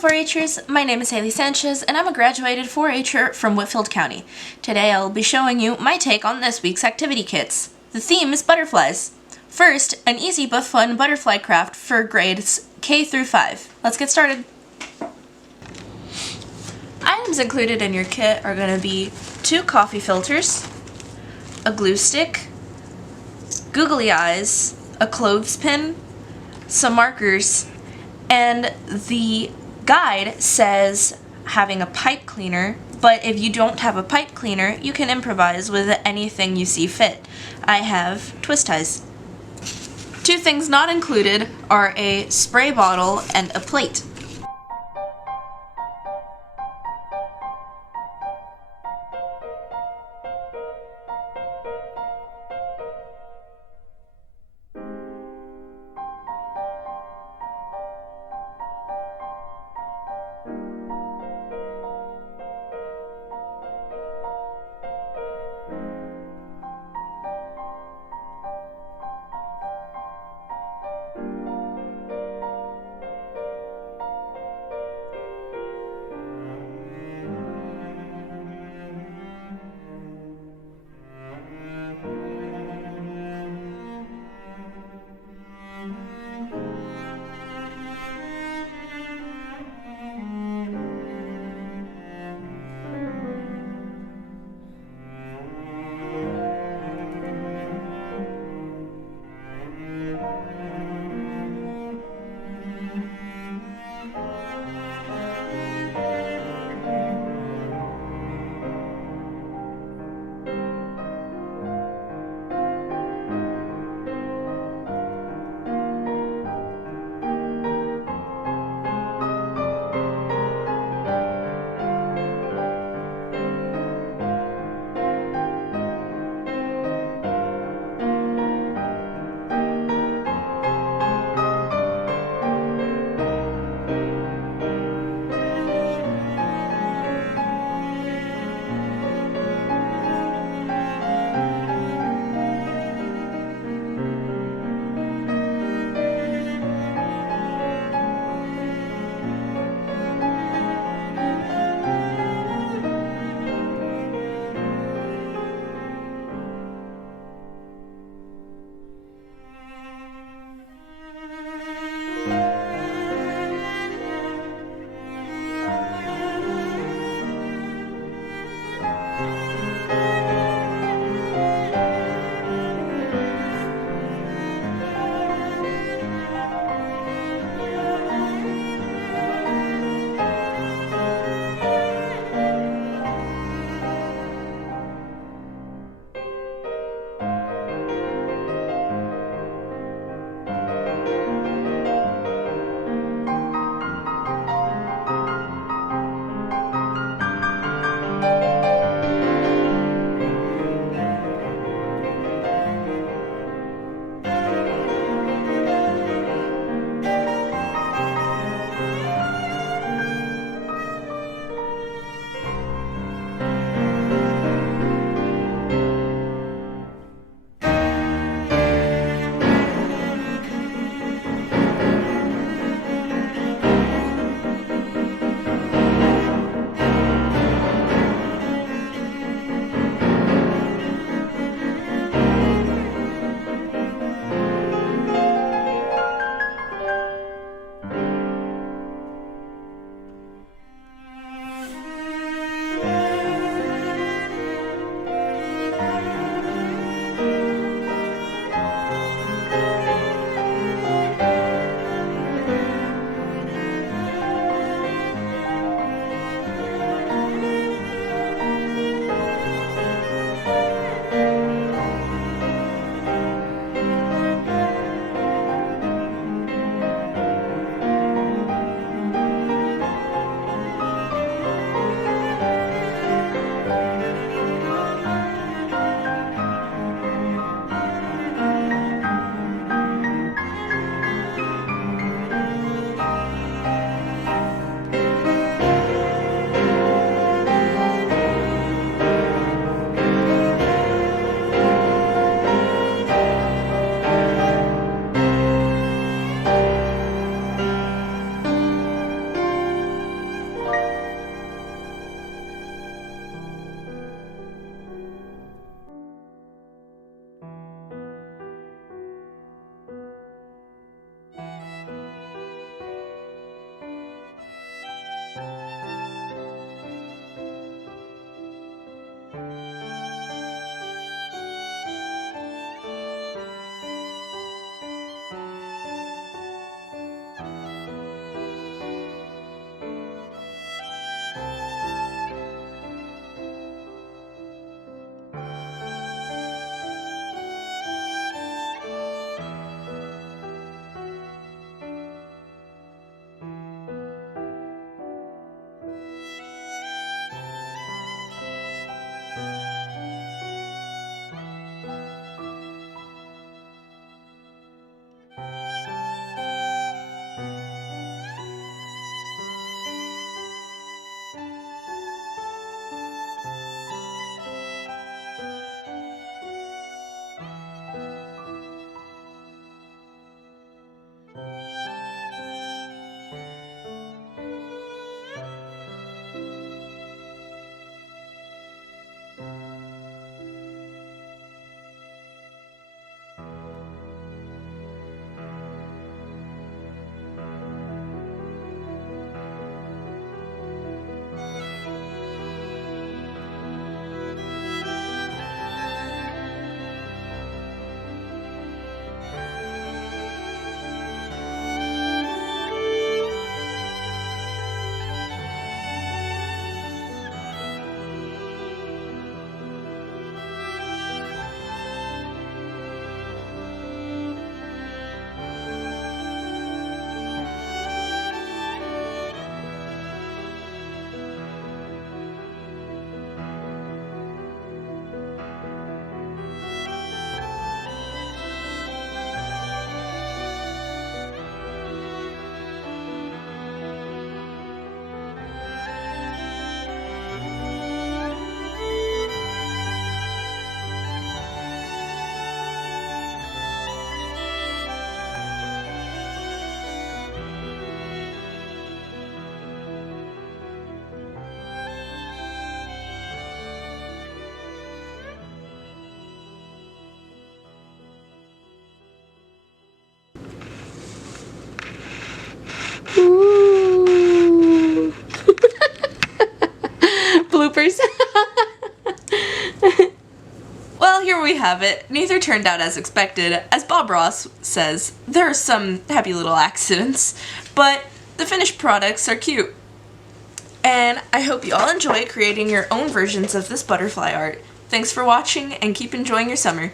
4-Hers, my name is Haley Sanchez and I'm a graduated 4-Her from Whitfield County. Today I'll be showing you my take on this week's activity kits. The theme is butterflies. First, an easy but fun butterfly craft for grades K through 5. Let's get started. Items included in your kit are going to be 2 coffee filters, a glue stick, googly eyes, a clothespin, some markers, and the guide says having a pipe cleaner, but if you don't have a pipe cleaner, you can improvise with anything you see fit. I have twist ties. 2 things not included are a spray bottle and a plate. have it, neither turned out as expected. As Bob Ross says, there are some happy little accidents, but the finished products are cute. And I hope you all enjoy creating your own versions of this butterfly art. Thanks for watching, and keep enjoying your summer.